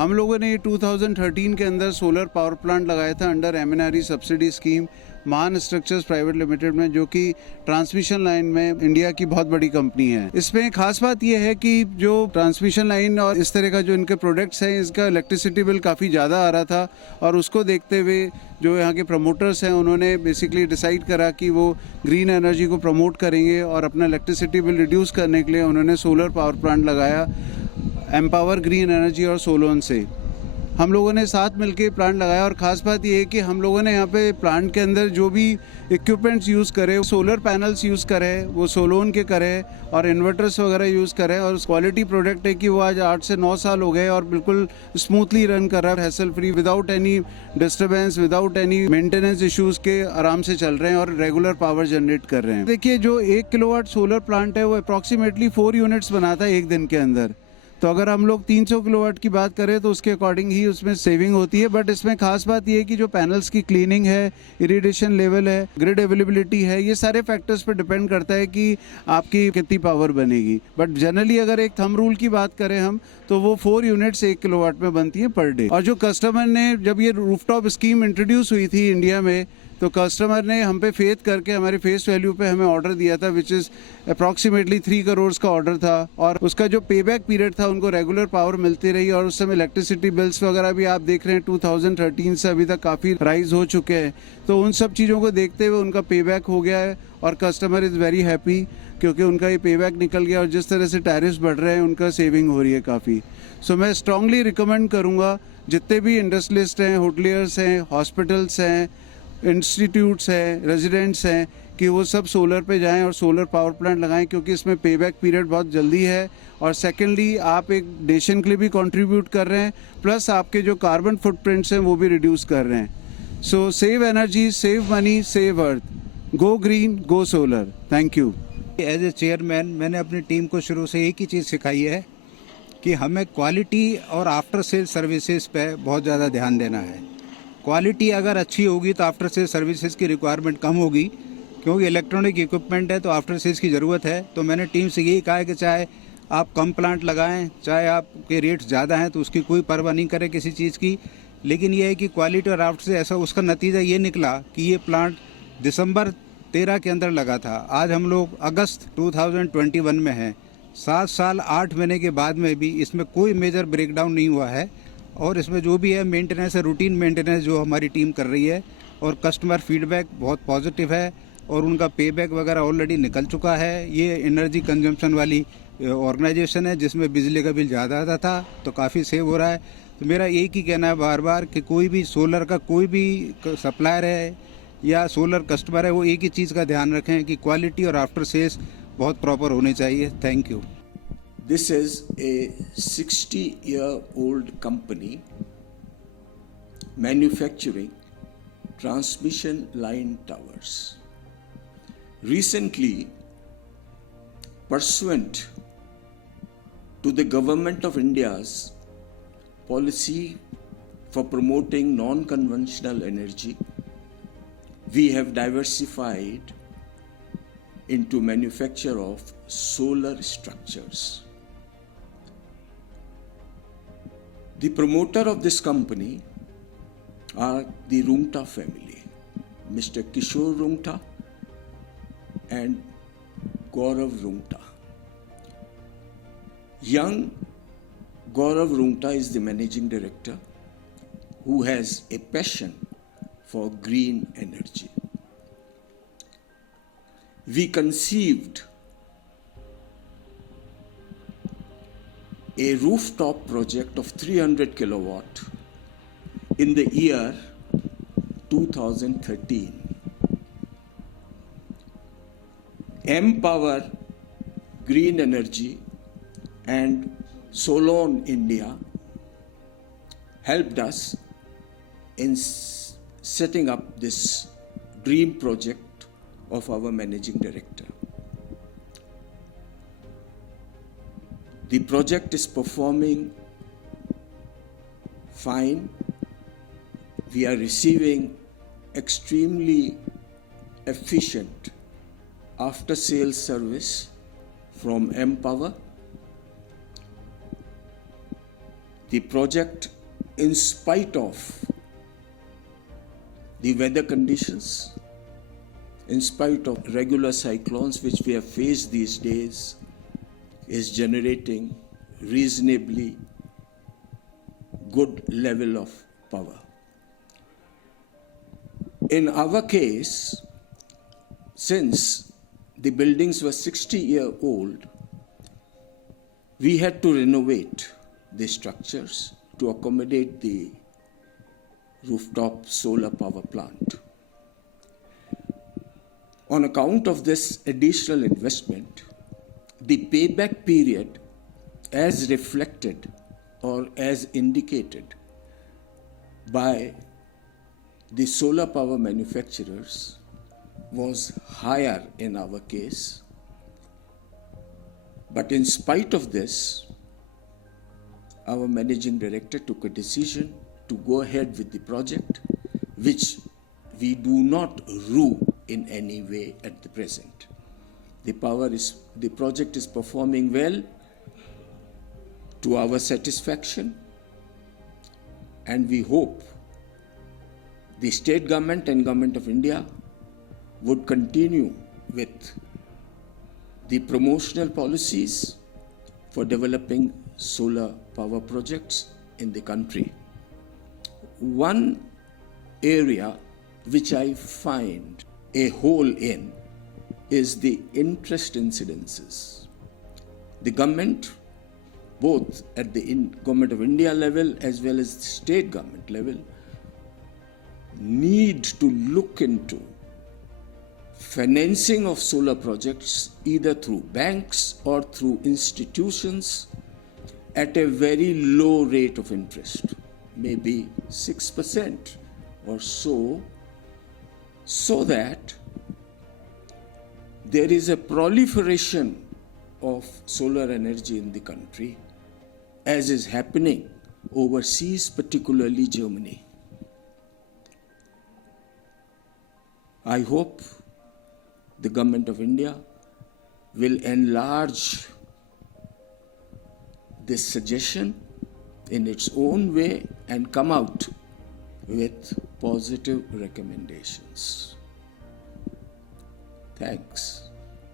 हम लोगों ने 2013 के अंदर सोलर पावर प्लांट लगाया था अंडर एमएनआरई सब्सिडी स्कीम महान स्ट्रक्चर्स प्राइवेट लिमिटेड में, जो कि ट्रांसमिशन लाइन में इंडिया की बहुत बड़ी कंपनी है। इसमें खास बात यह है कि जो ट्रांसमिशन लाइन और इस तरह का जो इनके प्रोडक्ट्स हैं, इसका इलेक्ट्रिसिटी बिल काफ़ी ज़्यादा आ रहा था और उसको देखते हुए जो यहाँ के प्रमोटर्स हैं उन्होंने बेसिकली डिसाइड करा कि वो ग्रीन एनर्जी को प्रमोट करेंगे और अपना इलेक्ट्रिसिटी बिल रिड्यूस करने के लिए उन्होंने सोलर पावर प्लांट लगाया एम्पावर ग्रीन एनर्जी और सोलोन से। हम लोगों ने साथ मिलकर प्लांट लगाया और ख़ास बात ये है कि हम लोगों ने यहाँ पे प्लांट के अंदर जो भी इक्विपमेंट्स यूज़ करे, सोलर पैनल्स यूज़ करें, वो सोलोन के करें और इन्वर्टर्स वगैरह यूज़ करें और क्वालिटी प्रोडक्ट है कि वो आज 8 से 9 साल हो गए और बिल्कुल स्मूथली रन कर रहा है, hassle free, without any disturbance, without any maintenance issues के आराम से चल रहे हैं और रेगुलर पावर जनरेट कर रहे हैं। देखिए, जो 1 किलोवाट सोलर प्लांट है वो अप्रॉक्सीमेटली 4 यूनिट्स बनाता है एक दिन के अंदर। तो अगर हम लोग 300 किलोवाट की बात करें तो उसके अकॉर्डिंग ही उसमें सेविंग होती है। बट इसमें खास बात ये है कि जो पैनल्स की क्लीनिंग है, इरिडेशन लेवल है, ग्रिड अवेलेबिलिटी है, ये सारे फैक्टर्स पर डिपेंड करता है कि आपकी कितनी पावर बनेगी। बट जनरली अगर एक थंब रूल की बात करें हम, तो वो 4 यूनिट्स 1 किलोवाट में बनती हैं पर डे। और जो कस्टमर ने, जब ये रूफटॉप स्कीम इंट्रोड्यूस हुई थी इंडिया में, तो कस्टमर ने हम पे फेथ करके हमारे फेस वैल्यू पे हमें ऑर्डर दिया था, विच इज़ अप्रॉक्सीमेटली 3 करोड़ का ऑर्डर था। और उसका जो पेबैक पीरियड था, उनको रेगुलर पावर मिलती रही और उस समय इलेक्ट्रिसिटी बिल्स वगैरह भी आप देख रहे हैं 2013 से अभी तक काफ़ी राइज हो चुके हैं। तो उन सब चीज़ों को देखते हुए उनका पेबैक हो गया है और कस्टमर इज़ वेरी हैप्पी क्योंकि उनका ये पेबैक निकल गया और जिस तरह से टैरिफ्स बढ़ रहे हैं उनका सेविंग हो रही है काफ़ी। सो मैं स्ट्रांगली रिकमेंड करूँगा जितने भी इंडस्ट्रियलिस्ट हैं, होटलियर्स हैं, हॉस्पिटल्स हैं, इंस्टीट्यूट्स हैं, रेजिडेंट्स हैं, कि वो सब सोलर पे जाएं और सोलर पावर प्लांट लगाएं क्योंकि इसमें पेबैक पीरियड बहुत जल्दी है। और सेकेंडली, आप एक नेशन के लिए भी कंट्रीब्यूट कर रहे हैं, प्लस आपके जो कार्बन फुटप्रिंट्स हैं वो भी रिड्यूस कर रहे हैं। So save energy, save money, save earth, go green, go solar. Thank you. As a chairman मैंने अपनी टीम को शुरू से एक ही चीज़ सिखाई है कि हमें क्वालिटी और आफ्टर सेल सर्विसेज पे बहुत ज़्यादा ध्यान देना है। क्वालिटी अगर अच्छी होगी तो आफ्टर सेल सर्विसेज की रिक्वायरमेंट कम होगी, क्योंकि इलेक्ट्रॉनिक इक्विपमेंट है तो आफ्टर सेल्स की ज़रूरत है। तो मैंने टीम से यही कहा है कि चाहे आप कम प्लांट लगाएं, चाहे आपके रेट्स ज़्यादा हैं तो उसकी कोई परवाह नहीं करें किसी चीज़ की, लेकिन यह है कि क्वालिटी और आफ्टर से ऐसा उसका नतीजा ये निकला कि ये प्लांट दिसंबर 13 के अंदर लगा था। आज हम लोग अगस्त 2021 में हैं। 7 साल 8 महीने के बाद में भी इसमें कोई मेजर ब्रेकडाउन नहीं हुआ है और इसमें जो भी है मेंटेनेंस है, रूटीन मेंटेनेंस जो हमारी टीम कर रही है और कस्टमर फीडबैक बहुत पॉजिटिव है और उनका पेबैक वगैरह ऑलरेडी निकल चुका है। ये एनर्जी कंजम्पशन वाली ऑर्गेनाइजेशन है जिसमें बिजली का बिल ज़्यादा आता था, तो काफ़ी सेव हो रहा है। तो मेरा एक ही कहना है बार बार कि कोई भी सोलर का कोई भी सप्लायर है या सोलर कस्टमर है, वो एक ही चीज़ का ध्यान रखें कि क्वालिटी और आफ्टर सेल्स बहुत प्रॉपर होनी चाहिए। Thank you. This is a 60-year-old company manufacturing transmission line towers. Recently, pursuant to the Government of India's policy for promoting non-conventional energy, we have diversified into manufacture of solar structures. The promoter of this company are the Rungta family, Mr. Kishore Rungta and Gaurav Rungta. Young Gaurav Rungta is the managing director who has a passion for green energy. We conceived a rooftop project of 300 kilowatt in the year 2013. Empower Green Energy and Solon India helped us in setting up this dream project of our managing director. The project is performing fine. We are receiving extremely efficient after-sales service from Empower. The project, in spite of the weather conditions, in spite of regular cyclones which we have faced these days, is generating reasonably good level of power. In our case, since the buildings were 60-year-old, we had to renovate the structures to accommodate the rooftop solar power plant. On account of this additional investment, the payback period, as reflected or as indicated by the solar power manufacturers, was higher in our case. But in spite of this, our managing director took a decision to go ahead with the project, which we do not rue in any way at the present. The project is performing well to our satisfaction, and we hope the state government and Government of India would continue with the promotional policies for developing solar power projects in the country. One area which I find a hole in is the interest incidences. The government, both at the Government of India level as well as the state government level, need to look into financing of solar projects either through banks or through institutions at a very low rate of interest, maybe 6% or so, so that there is a proliferation of solar energy in the country, as is happening overseas, particularly Germany. I hope the Government of India will enlarge this suggestion in its own way and come out with positive recommendations. Thanks.